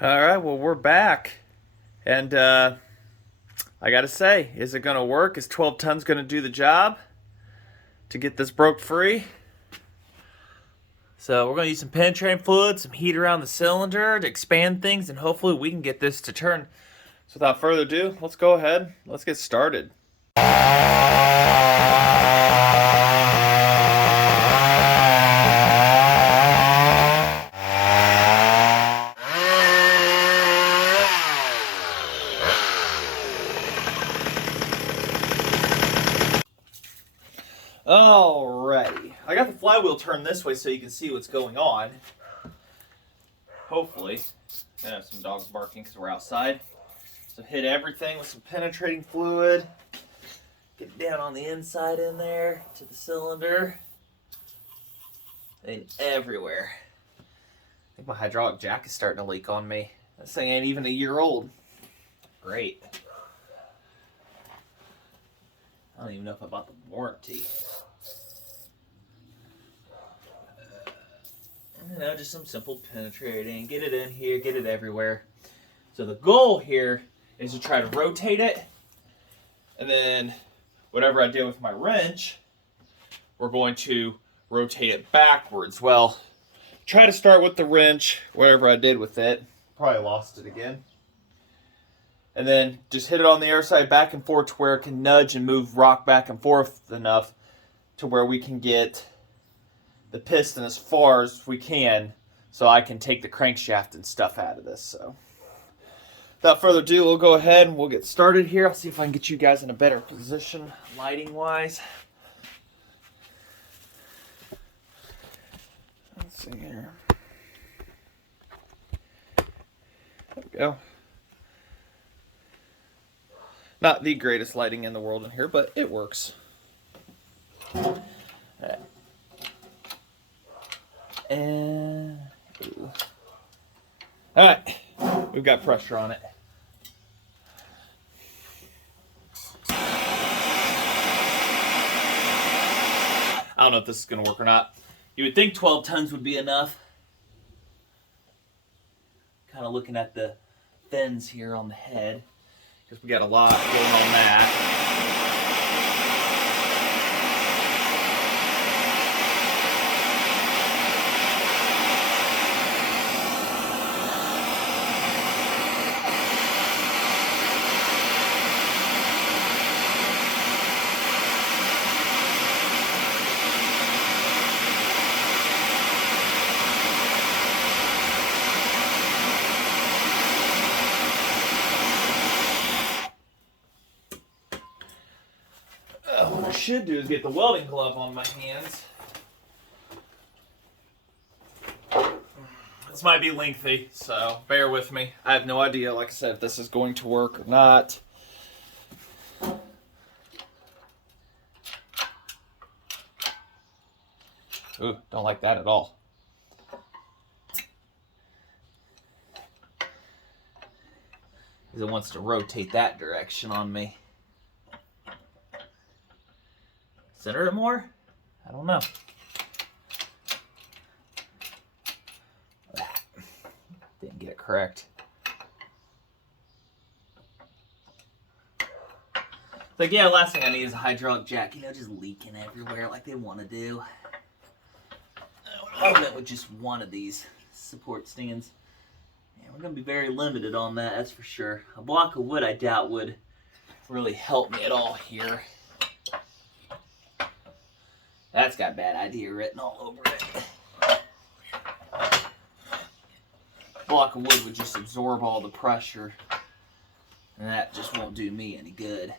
All right, well, we're back. And I got to say, is it going to work? Is 12 tons going to do the job to get this broke free? So, we're going to use some penetrating fluid, some heat around the cylinder to expand things, and hopefully we can get this to turn. So, without further ado, let's go ahead. Let's get started. Alrighty. I got the flywheel turned this way so you can see what's going on. Hopefully. I have some dogs barking because we're outside. So hit everything with some penetrating fluid. Get down on the inside in there to the cylinder. And everywhere. I think my hydraulic jack is starting to leak on me. This thing ain't even a year old. Great. I don't even know if I bought the warranty. Just some simple penetrating. Get it in here, get it everywhere. So the goal here is to try to rotate it. And then whatever I did with my wrench, we're going to rotate it backwards. Well, try to start with the wrench, whatever I did with it. Probably lost it again. And then just hit it on the air side back and forth to where it can nudge and move rock back and forth enough to where we can get the piston as far as we can so I can take the crankshaft and stuff out of this. So without further ado, we'll go ahead and we'll get started here. I'll see if I can get you guys in a better position lighting wise. Let's see here. There we go. Not the greatest lighting in the world in here, but it works. All right. And all right, we've got pressure on it. I don't know if this is going to work or not. You would think 12 tons would be enough. Kind of looking at the fins here on the head, because we got a lot going on that. What I should do is get the welding glove on my hands. This might be lengthy, so bear with me. I have no idea, like I said, if this is going to work or not. Ooh, don't like that at all. Because it wants to rotate that direction on me. Center it more? I don't know. Didn't get it correct. Like, yeah, last thing I need is a hydraulic jack, just leaking everywhere like they want to do. I went with just one of these support stands. Yeah, we're going to be very limited on that, that's for sure. A block of wood I doubt would really help me at all here. That's got bad idea written all over it. A block of wood would just absorb all the pressure, and that just won't do me any good.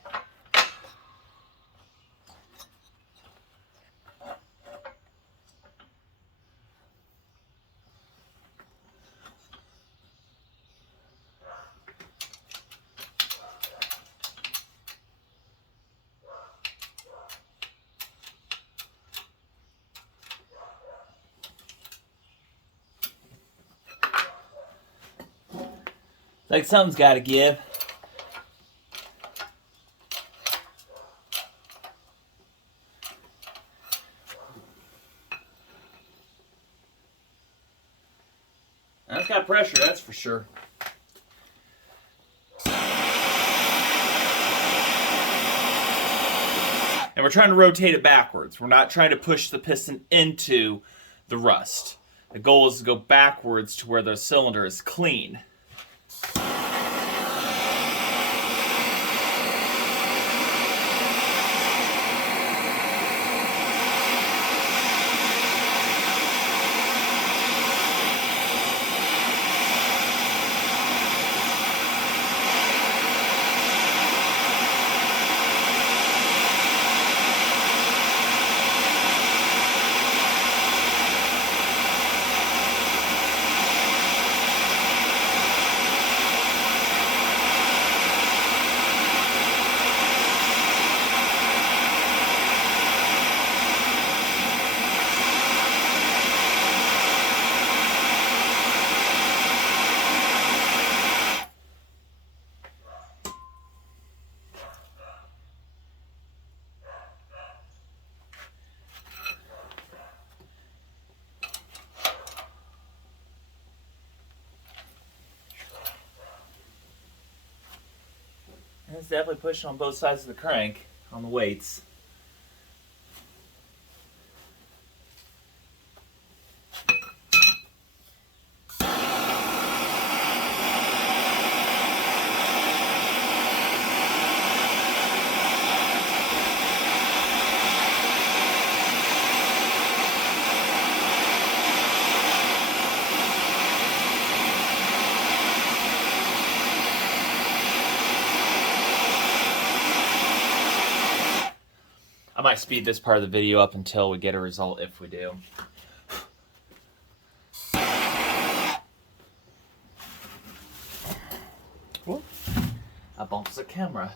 Like something's got to give. That's got pressure, that's for sure. And we're trying to rotate it backwards. We're not trying to push the piston into the rust. The goal is to go backwards to where the cylinder is clean. And it's definitely pushing on both sides of the crank on the weights. I might speed this part of the video up until we get a result, if we do. Whoop. I bumped the camera.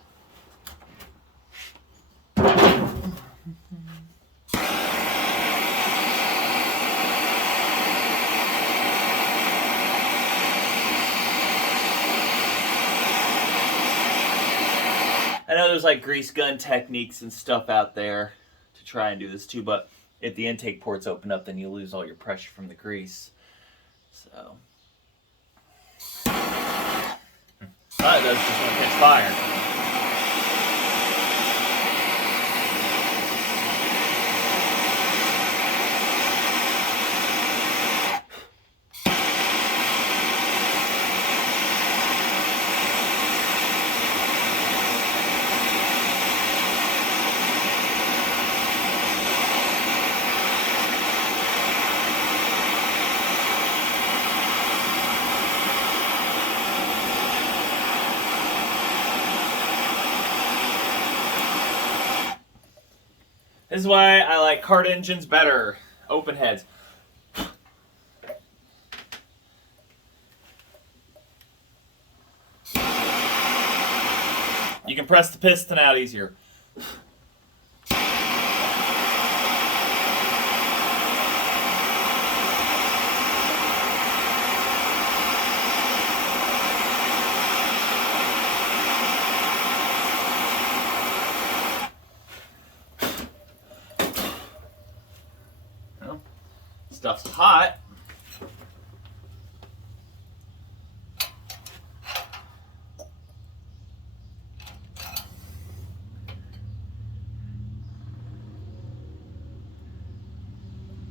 I know there's like grease gun techniques and stuff out there to try and do this too, but if the intake ports open up, then you lose all your pressure from the grease. So, but it does just want to catch fire. This is why I like cart engines better. Open heads. You can press the piston out easier. Stuff's hot.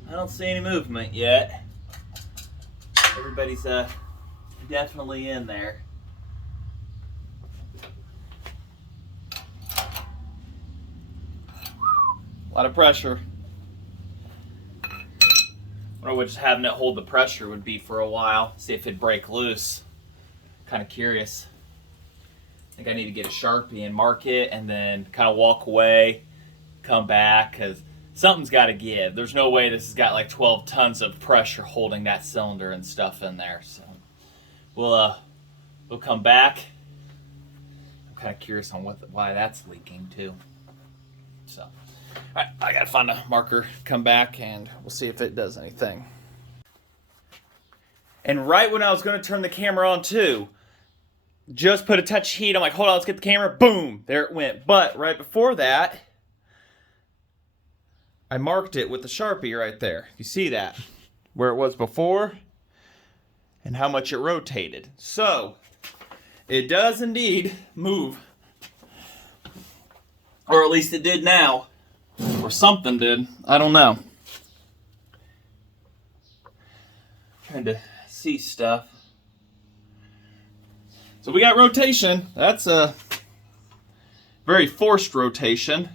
I don't see any movement yet. Everybody's definitely in there. A lot of pressure. I wonder what just having it hold the pressure would be for a while. See if it'd break loose. Kind of curious. I think I need to get a Sharpie and mark it and then kind of walk away, come back, because something's got to give. There's no way this has got like 12 tons of pressure holding that cylinder and stuff in there. So we'll come back. I'm kind of curious on why that's leaking too. So. Alright, I gotta find a marker, come back, and we'll see if it does anything. And right when I was going to turn the camera on too, just put a touch of heat, I'm like, hold on, let's get the camera, boom, there it went. But right before that, I marked it with the Sharpie right there. You see that? Where it was before, and how much it rotated. So, it does indeed move. Or at least it did now. Or something did. I don't know. Trying to see stuff. So we got rotation. That's a very forced rotation.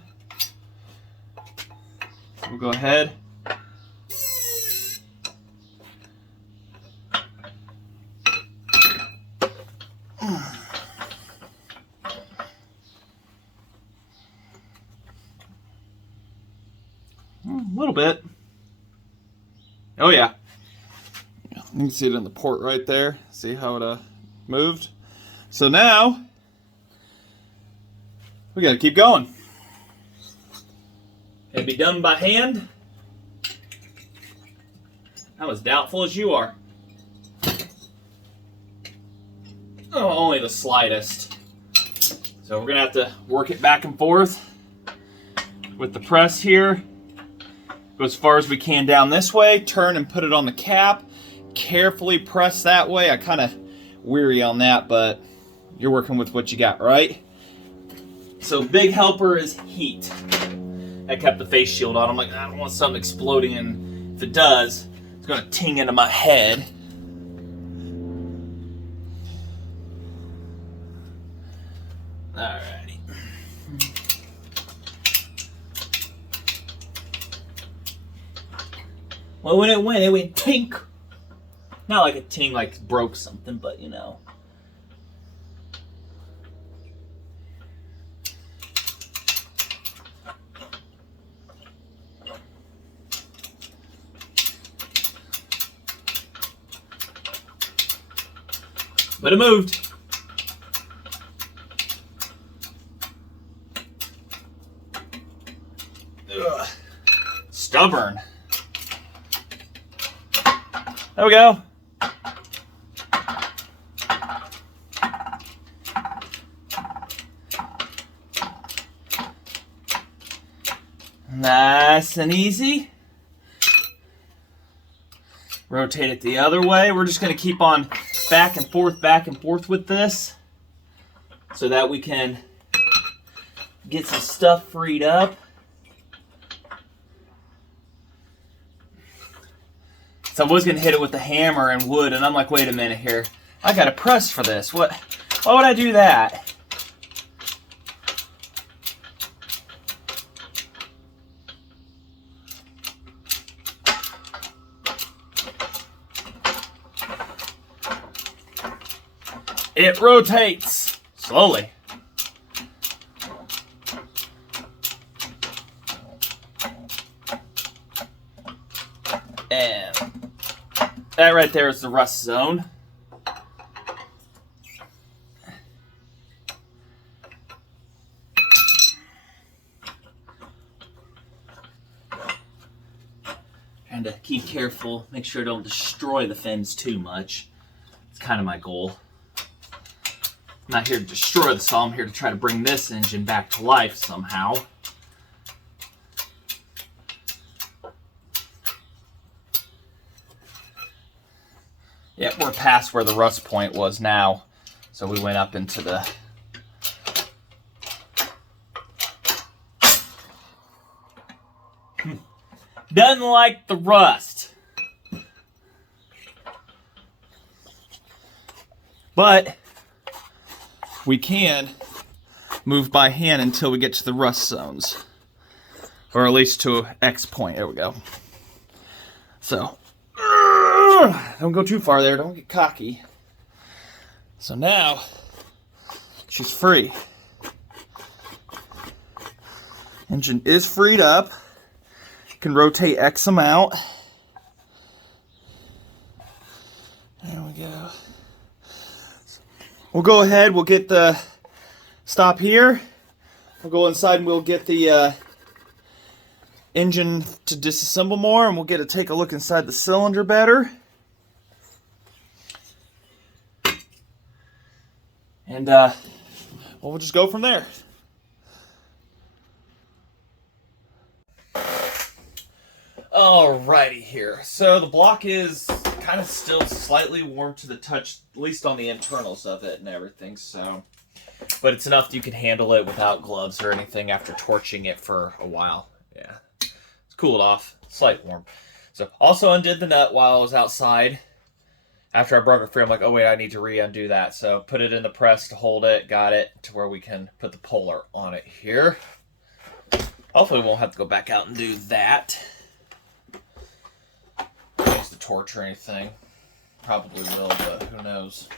We'll go ahead. A little bit. Oh yeah. You can see it in the port right there. See how it moved? So now we gotta keep going. Can it be done by hand? I'm as doubtful as you are. Oh, only the slightest. So we're gonna have to work it back and forth with the press here. Go as far as we can down this way, turn and put it on the cap. Carefully press that way. I kind of weary on that, but you're working with what you got, right? So big helper is heat. I kept the face shield on. I'm like, I don't want something exploding, and if it does, it's gonna ting into my head. Alrighty. Well, when it went tink. Not like a ting like broke something, but you know. But it moved. Ugh. Stubborn. There we go. Nice and easy. Rotate it the other way. We're just going to keep on back and forth with this so that we can get some stuff freed up. So I was going to hit it with the hammer and wood, and I'm like, wait a minute here. I got to press for this. Why would I do that? It rotates slowly. And that right there is the rust zone. Trying to keep careful, make sure I don't destroy the fins too much. It's kind of my goal. I'm not here to destroy the saw, I'm here to try to bring this engine back to life somehow. Yep, we're past where the rust point was now. So we went up into the... Doesn't like the rust. But we can move by hand until we get to the rust zones. Or at least to X point. There we go. So, don't go too far there. Don't get cocky. So now, she's free. Engine is freed up. Can rotate X amount. There we go. We'll go ahead, we'll get the stop here. We'll go inside and we'll get the engine to disassemble more, and we'll get to take a look inside the cylinder better. And we'll just go from there. Alrighty here. So the block is kind of still slightly warm to the touch, at least on the internals of it and everything, so. But it's enough that you can handle it without gloves or anything after torching it for a while. Yeah, it's cooled off, slight warm. So also undid the nut while I was outside. After I broke it free, I'm like, oh wait, I need to re-undo that. So put it in the press to hold it, got it to where we can put the puller on it here. Hopefully we won't have to go back out and do that. Use the torch or anything. Probably will, but who knows.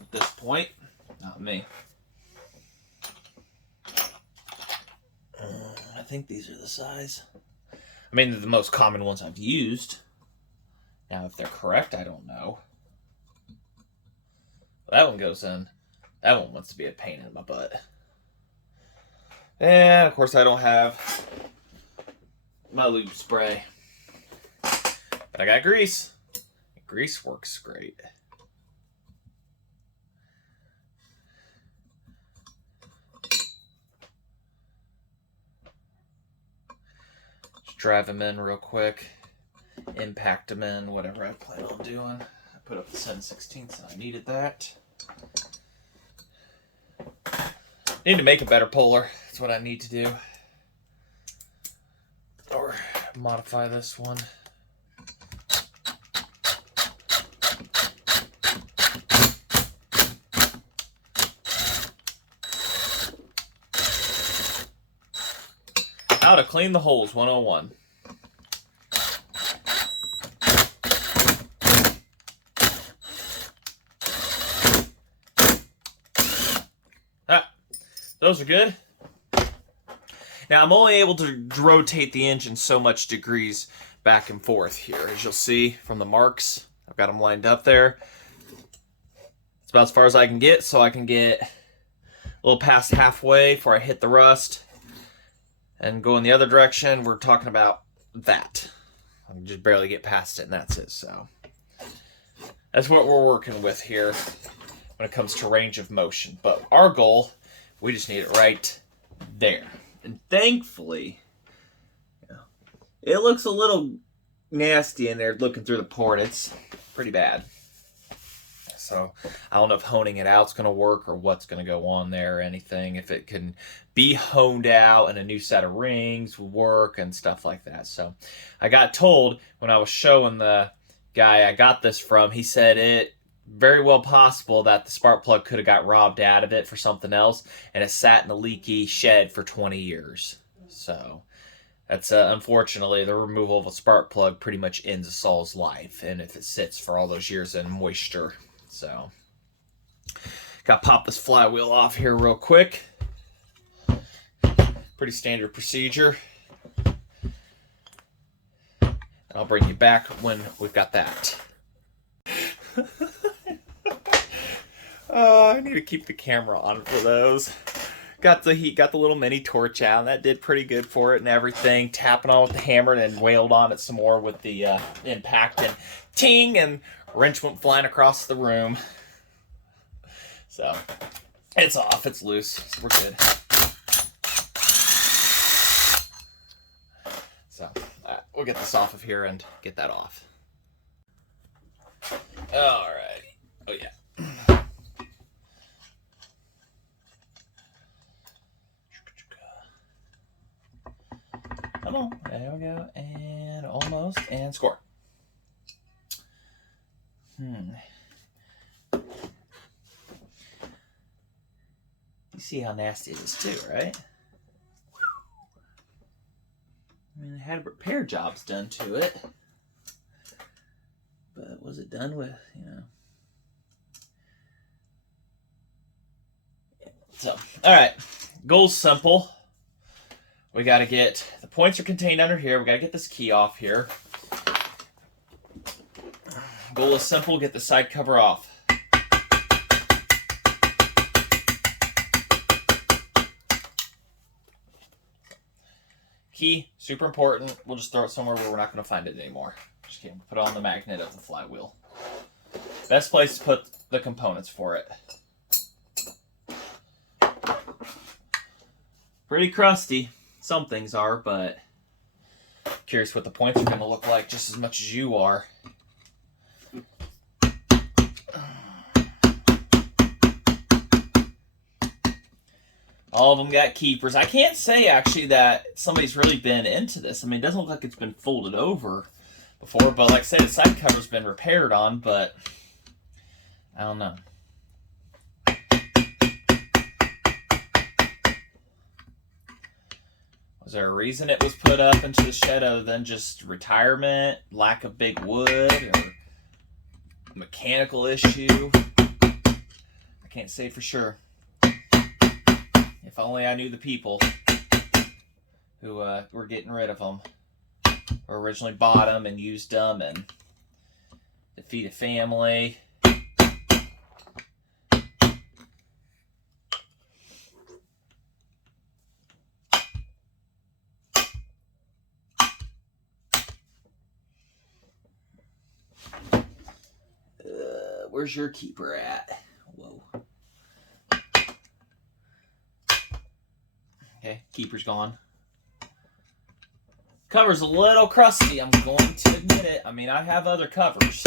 At this point, not me. I think these are the size. I mean, they're the most common ones I've used. Now, if they're correct, I don't know. That one goes in. That one wants to be a pain in my butt. And, of course, I don't have my lube spray. But I got grease. Grease works great. Just drive them in real quick. Impact them in, whatever I plan on doing. I put up the 7/16 and I needed that. Need to make a better puller. That's what I need to do. Or modify this one. How to clean the holes 101. Those are good. Now I'm only able to rotate the engine so much degrees back and forth here, as you'll see from the marks. I've got them lined up there. It's about as far as I can get, so I can get a little past halfway before I hit the rust. And go in the other direction, we're talking about that. I can just barely get past it, and that's it. So that's what we're working with here when it comes to range of motion. But our goal, we just need it right there. And thankfully, it looks a little nasty in there looking through the port. It's pretty bad. So I don't know if honing it out is going to work or what's going to go on there or anything. If it can be honed out and a new set of rings will work and stuff like that. So I got told when I was showing the guy I got this from, he said it very well possible that the spark plug could have got robbed out of it for something else and it sat in a leaky shed for 20 years. So that's unfortunately the removal of a spark plug pretty much ends a saw's life, and if it sits for all those years in moisture. So gotta pop this flywheel off here real quick. Pretty standard procedure. And I'll bring you back when we've got that. Oh, I need to keep the camera on for those. Got the little mini torch out, and that did pretty good for it and everything. Tapping on with the hammer and then wailed on it some more with the impact, and ting, and wrench went flying across the room. So it's off, it's loose, we're good. So we'll get this off of here and get that off. All right. Oh yeah. Come on, there we go, and almost, and score. You see how nasty it is too, right? I mean, it had repair jobs done to it, but was it done with, So, all right, goal's simple. We got to get, the points are contained under here. We got to get this key off here. Goal is simple, get the side cover off. Key, super important. We'll just throw it somewhere where we're not going to find it anymore. Just kidding. Put it on the magnet of the flywheel. Best place to put the components for it. Pretty crusty. Some things are, but curious what the points are going to look like just as much as you are. All of them got keepers. I can't say, actually, that somebody's really been into this. I mean, it doesn't look like it's been folded over before, but like I said, the side cover's been repaired on, but I don't know. Was there a reason it was put up into the shed other than just retirement, lack of big wood, or mechanical issue? I can't say for sure. If only I knew the people who were getting rid of them, or originally bought them and used them and to feed a family. Where's your keeper at? Whoa. Okay, keeper's gone. Cover's a little crusty, I'm going to admit it. I mean, I have other covers.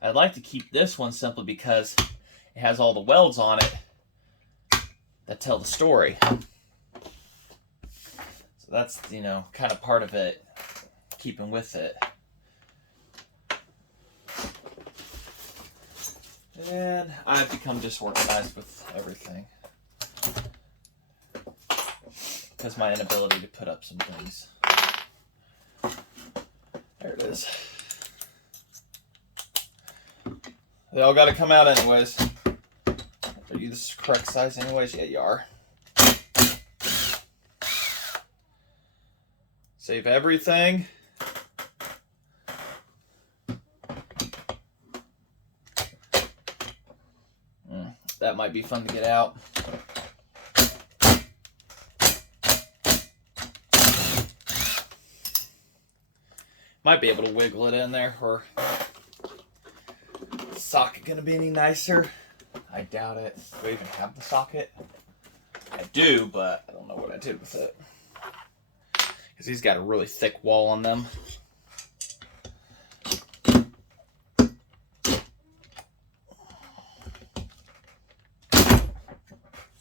I'd like to keep this one simply because it has all the welds on it that tell the story. So that's, you know, kind of part of it, keeping with it. And I've become disorganized with everything because my inability to put up some things. There it is. They all got to come out anyways. Are you the correct size anyways? Yeah, you are. Save everything. That might be fun to get out. Might be able to wiggle it in there, or socket gonna be any nicer? I doubt it. Do I even have the socket? I do, but I don't know what I did with it. Because he's got a really thick wall on them.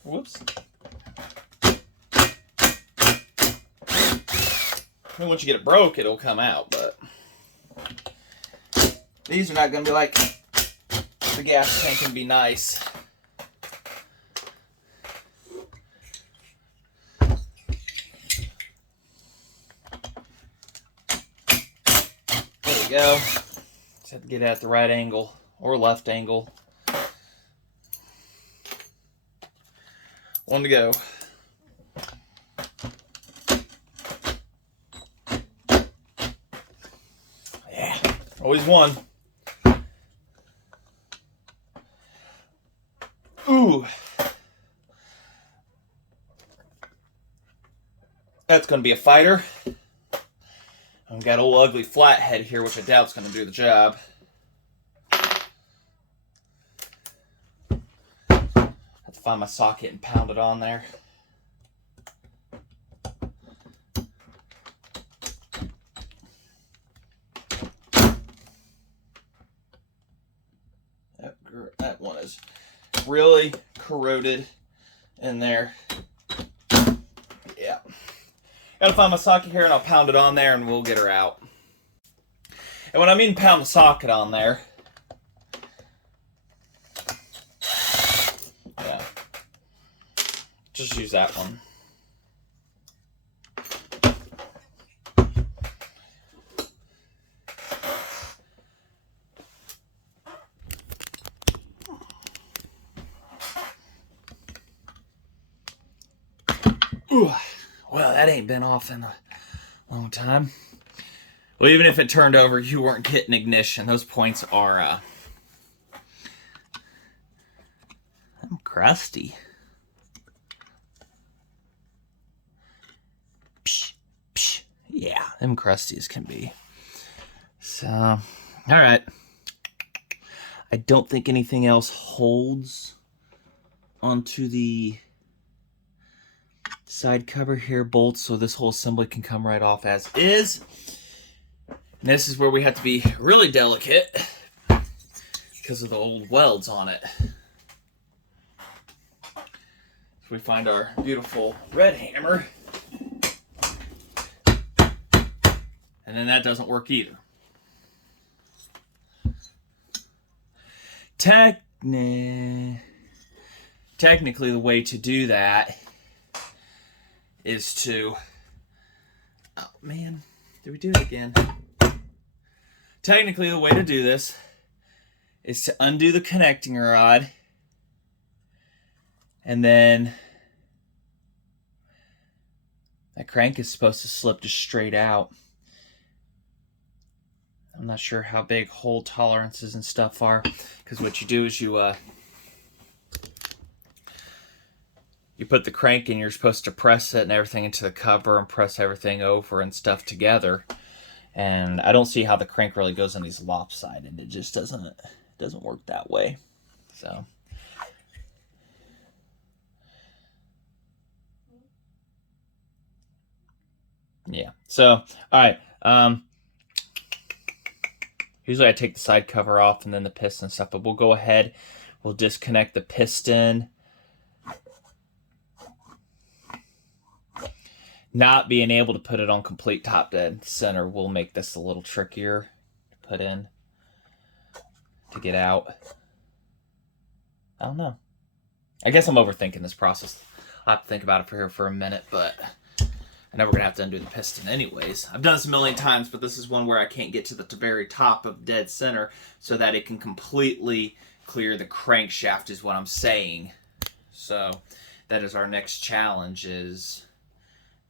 Whoops. I mean, once you get it broke, it'll come out, but these are not going to be like the gas tank can be nice. There we go. Just have to get it at the right angle or left angle. One to go. Yeah, always one. Ooh. That's going to be a fighter. I've got old ugly flathead here, which I doubt is going to do the job. Have to find my socket and pound it on there. That one is really corroded in there. Yeah. Gotta find my socket here and I'll pound it on there and we'll get her out. And when I mean pound the socket on there, yeah, just use that one. Ooh. Well, that ain't been off in a long time. Well, even if it turned over, you weren't getting ignition. Those points are, I'm crusty. Psh, psh. Yeah, them crusty as can be. So, all right. I don't think anything else holds onto the side cover here, bolts, so this whole assembly can come right off as is. And this is where we have to be really delicate because of the old welds on it. we find our beautiful red hammer. And then that doesn't work either. Technically, the way to do that is to... Oh, man. Did we do it again? Technically, the way to do this is to undo the connecting rod. And then that crank is supposed to slip just straight out. I'm not sure how big hole tolerances and stuff are, because what you do is you put the crank in, you're supposed to press it and everything into the cover and press everything over and stuff together. And I don't see how the crank really goes in these lopsided. It just doesn't work that way. So yeah. So all right. Usually I take the side cover off and then the piston and stuff, but we'll go ahead. We'll disconnect the piston. Not being able to put it on complete top dead center will make this a little trickier to put in, to get out. I don't know. I guess I'm overthinking this process. I'll have to think about it for a minute, but I know we're going to have to undo the piston anyways. I've done this a million times, but this is one where I can't get to the very top of dead center so that it can completely clear the crankshaft is what I'm saying. So that is our next challenge, is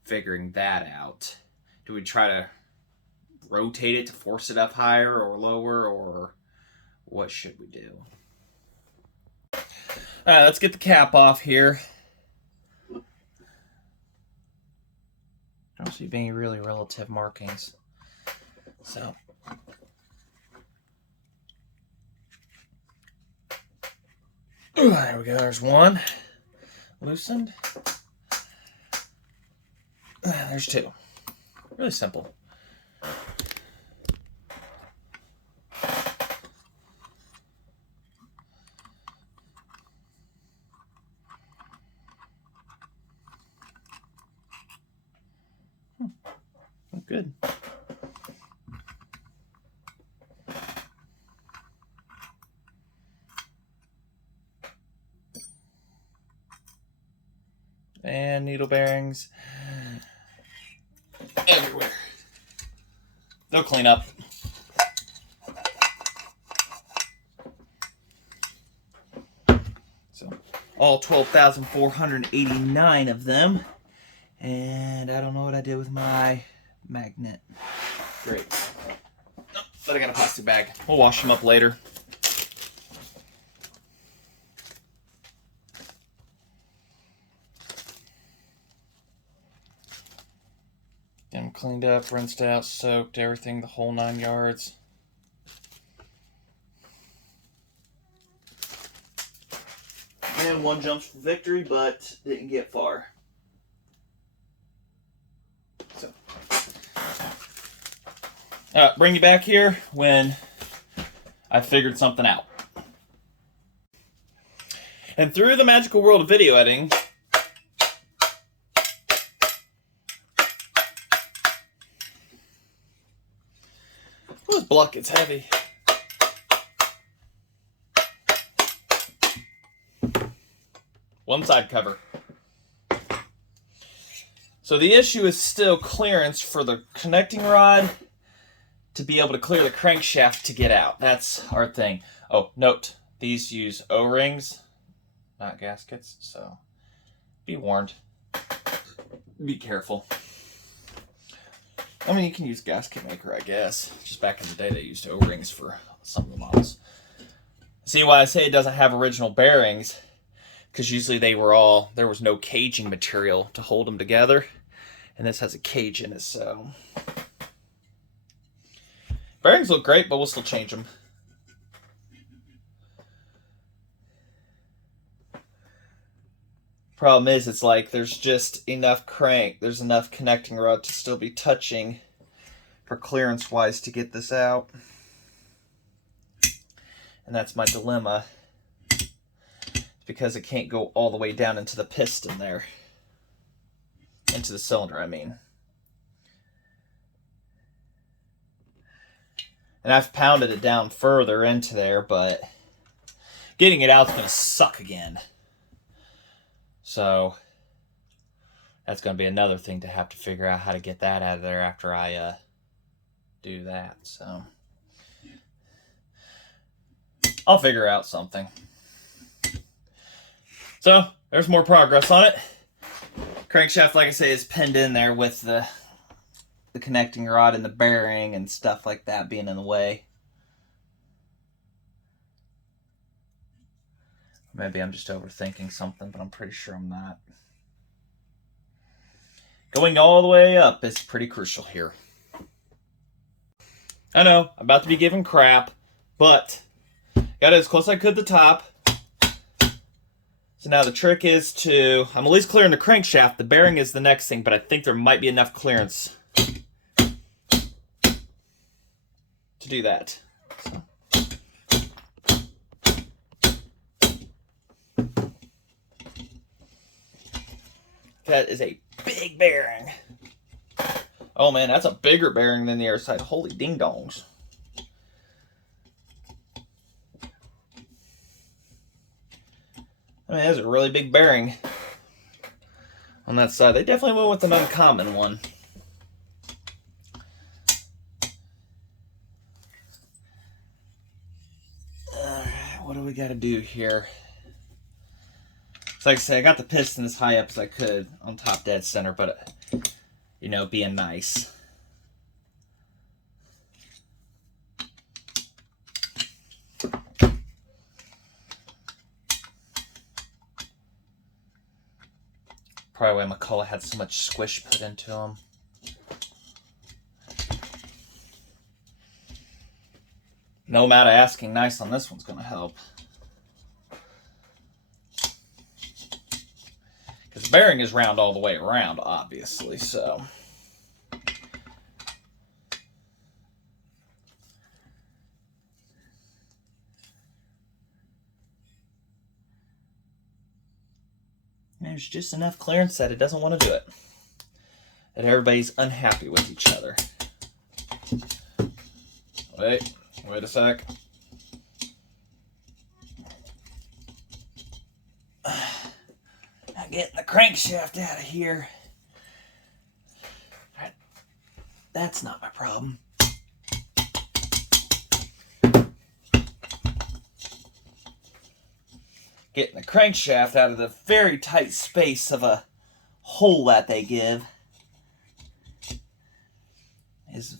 figuring that out. Do we try to rotate it to force it up higher or lower, or what should we do? All right, let's get the cap off here. I don't see any really relative markings. So there we go. There's one loosened. There's two. Really simple. Good. And needle bearings everywhere. They'll clean up. So all 12,489 of them. And I don't know what I did with my magnet. Great. Oh, but I got a plastic bag. We'll wash them up later. Get them cleaned up, rinsed out, soaked, everything, the whole 9 yards. And one jumps for victory, but didn't get far. So, bring you back here when I figured something out. And through the magical world of video editing, this block gets heavy. One side cover. So the issue is still clearance for the connecting rod to be able to clear the crankshaft to get out. That's our thing. Oh, note, these use O-rings, not gaskets, so be warned. Be careful. I mean, you can use gasket maker, I guess. Just back in the day, they used O-rings for some of the models. See why I say it doesn't have original bearings? Because usually there was no caging material to hold them together. And this has a cage in it, so. Bearings look great, but we'll still change them. Problem is, it's like there's just enough there's enough connecting rod to still be touching for clearance-wise to get this out. And that's my dilemma. because it can't go all the way down into the piston there. Into the cylinder, I mean. And I've pounded it down further into there, but getting it out is going to suck again. So that's going to be another thing to have to figure out how to get that out of there after I do that. So I'll figure out something. So there's more progress on it. Crankshaft, like I say, is pinned in there with the connecting rod and the bearing and stuff like that being in the way. Maybe I'm just overthinking something, but I'm pretty sure I'm not. Going all the way up is pretty crucial here. I know, I'm about to be given crap, but got it as close as I could to the top. So now the trick is I'm at least clearing the crankshaft. The bearing is the next thing, but I think there might be enough clearance to do that. So. That is a big bearing. Oh man, that's a bigger bearing than the air side. Holy ding dongs. I mean, that's a really big bearing on that side. They definitely went with an uncommon one. What do we got to do here? So like I say, I got the piston as high up as I could on top dead center, but, you know, being nice. Probably why McCulloch had so much squish put into him. No amount of asking nice on this one's going to help. Because the bearing is round all the way around, obviously, so. There's just enough clearance that it doesn't want to do it. That everybody's unhappy with each other. Wait a sec. Not getting the crankshaft out of here. That's not my problem. Getting the crankshaft out of the very tight space of a hole that they give is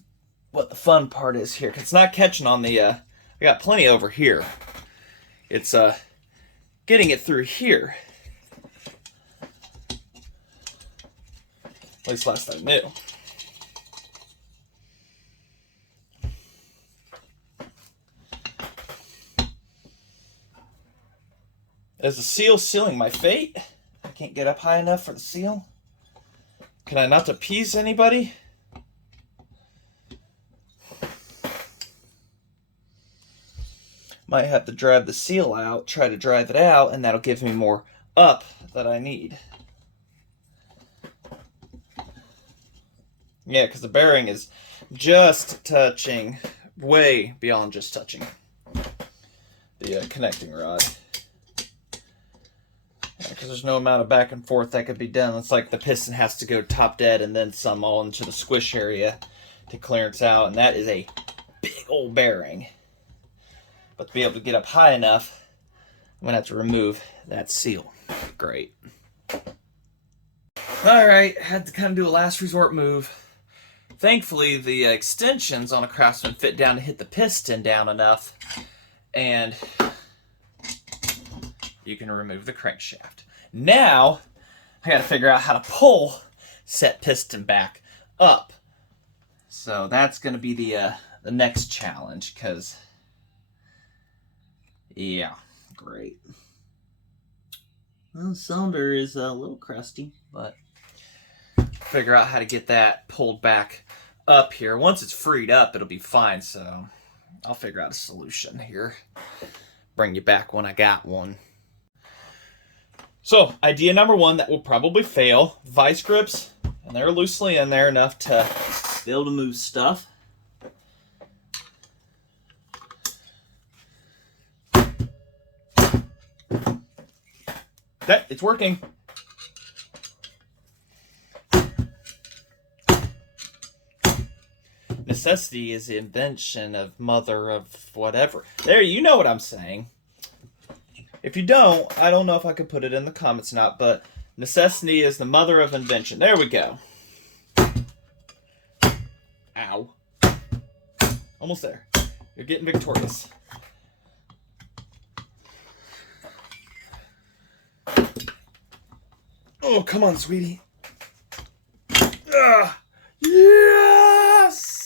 what the fun part is here. 'Cause it's not catching on the, I got plenty over here. It's getting it through here. At least last I knew. Is the seal sealing my fate? I can't get up high enough for the seal. Can I not appease anybody? Might have to drive the seal out, try to drive it out, and that'll give me more up that I need. Yeah, because the bearing is just touching, way beyond just touching the connecting rod. Because there's no amount of back and forth that could be done. It's like the piston has to go top dead and then some all into the squish area to clearance out. And that is a big old bearing. But to be able to get up high enough, I'm going to have to remove that seal. Great. Alright, had to kind of do a last resort move. Thankfully, the extensions on a Craftsman fit down to hit the piston down enough. And you can remove the crankshaft. Now, I gotta figure out how to pull set piston back up. So that's gonna be the next challenge, because, yeah, great. Well, the cylinder is a little crusty, but figure out how to get that pulled back up here. Once it's freed up, it'll be fine, so I'll figure out a solution here. Bring you back when I got one. So, idea number one that will probably fail. Vice grips, and they're loosely in there enough to be able to move stuff. That, it's working. Necessity is the invention of mother of whatever. There, you know what I'm saying. If you don't, I don't know if I could put it in the comments or not, but necessity is the mother of invention. There we go. Ow. Almost there. You're getting victorious. Oh, come on, sweetie. Yes!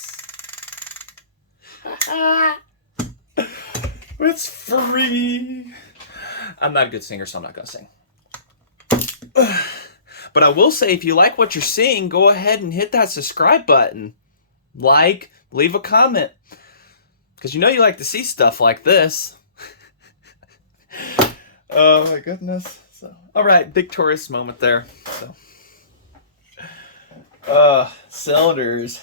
It's free. I'm not a good singer, so I'm not going to sing. But I will say, if you like what you're seeing, go ahead and hit that subscribe button. Like, leave a comment. Because you know you like to see stuff like this. Oh my goodness. So, all right, victorious moment there. So, cylinders.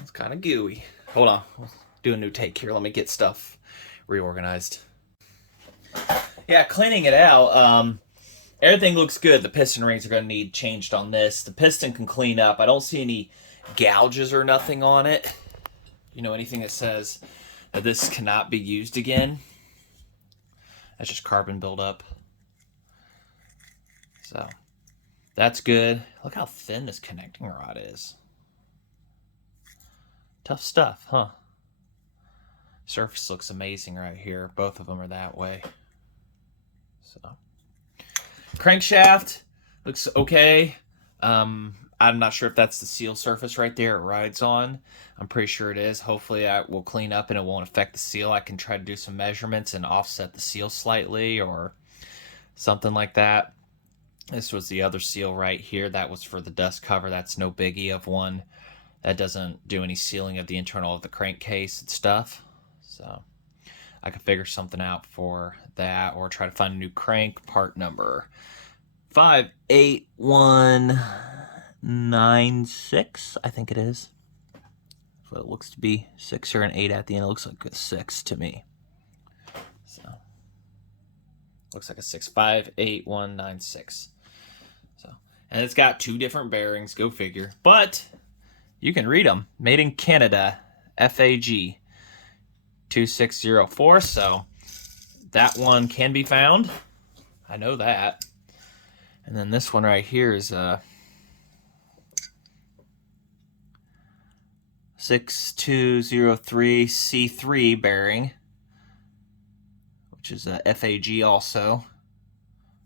It's kind of gooey. Hold on, we'll do a new take here. Let me get stuff reorganized. Yeah, cleaning it out. Everything looks good. The piston rings are going to need changed on this. The piston can clean up. I don't see any gouges or nothing on it. You know, anything that says that this cannot be used again. That's just carbon buildup. So, that's good. Look how thin this connecting rod is. Tough stuff, huh? Surface looks amazing right here. Both of them are that way. So, crankshaft looks okay. I'm not sure if that's the seal surface right there it rides on. I'm pretty sure it is. Hopefully I will clean up and it won't affect the seal. I can try to do some measurements and offset the seal slightly or something like that. This was the other seal right here. That was for the dust cover. That's no biggie of one. That doesn't do any sealing of the internal of the crankcase and stuff. So I could figure something out for that or try to find a new crank. Part number 58196, I think it is. So it looks to be 6 or an 8 at the end. It looks like a 6 to me. So looks like a 6, 58196. So, and it's got 2 different bearings, go figure. But you can read them. Made in Canada, FAG 2604. So that one can be found. I know that. And then this one right here is a 6203 C3 bearing, which is a FAG also,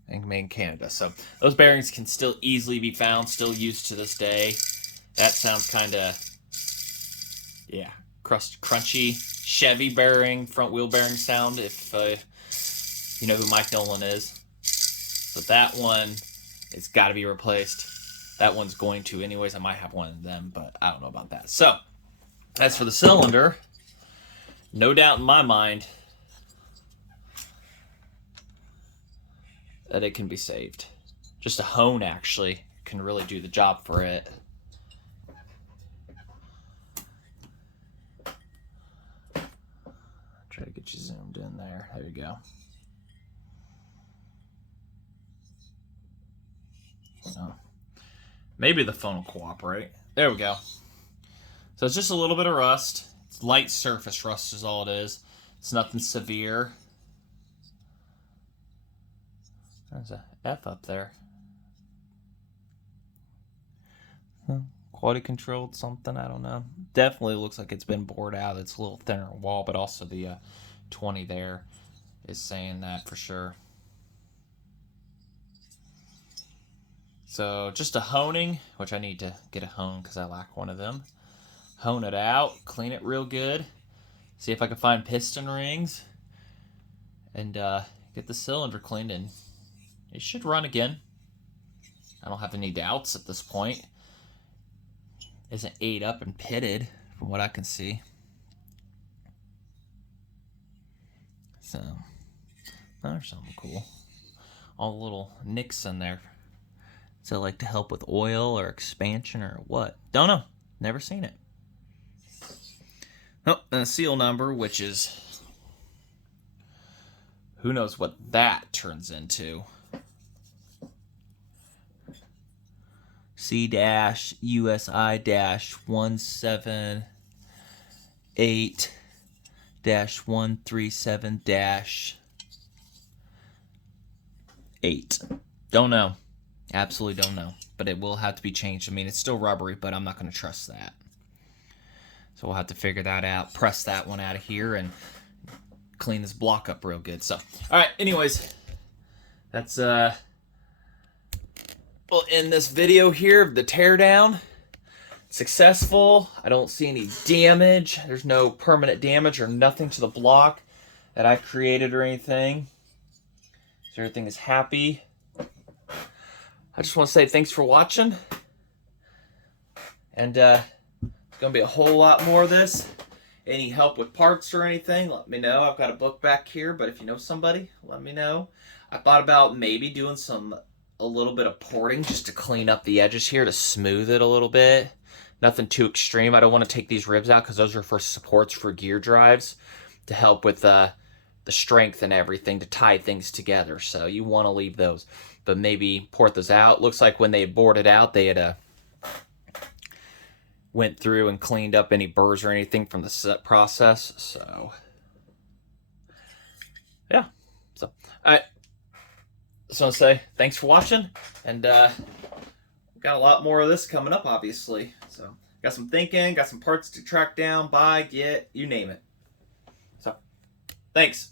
and made in Canada. So those bearings can still easily be found, still used to this day. That sounds kind of, yeah, crunchy Chevy bearing, front wheel bearing sound, if you know who Mike Nolan is. So that one, it's got to be replaced. That one's going to anyways. I might have one of them, but I don't know about that. So, as for the cylinder, no doubt in my mind that it can be saved. Just a hone, actually, can really do the job for it. Try to get you zoomed in there. There you go. So, maybe the phone will cooperate. There we go. So it's just a little bit of rust. It's light surface rust is all it is. It's nothing severe. There's a F up there. Quality controlled something, I don't know. Definitely looks like it's been bored out. It's a little thinner wall, but also the 20 there is saying that for sure. So just a honing, which I need to get a hone because I lack one of them. Hone it out, clean it real good. See if I can find piston rings and get the cylinder cleaned, and it should run again. I don't have any doubts at this point. Isn't ate up and pitted from what I can see. So, there's something cool. all the little nicks in there. Is it like to help with oil or expansion or what? Don't know. Never seen it. Oh, and a seal number, which is, who knows what that turns into. C-USI-178-137-8. Don't know. Absolutely don't know. But it will have to be changed. I mean, it's still rubbery, but I'm not going to trust that. So we'll have to figure that out. Press that one out of here and clean this block up real good. So, all right. Anyways, that's we'll end this video here of the teardown. Successful. I don't see any damage. There's no permanent damage or nothing to the block that I created or anything. So everything is happy. I just want to say thanks for watching. And there's going to be a whole lot more of this. Any help with parts or anything, let me know. I've got a book back here, but if you know somebody, let me know. I thought about maybe doing a little bit of porting just to clean up the edges here to smooth it a little bit. Nothing too extreme. I don't want to take these ribs out because those are for supports for gear drives to help with the strength and everything to tie things together. So you want to leave those, but maybe port those out. Looks like when they bored it out, they had went through and cleaned up any burrs or anything from the set process. So yeah. So all right. Just want to say thanks for watching, and got a lot more of this coming up, obviously. So got some thinking, got some parts to track down, buy, get, you name it. So thanks.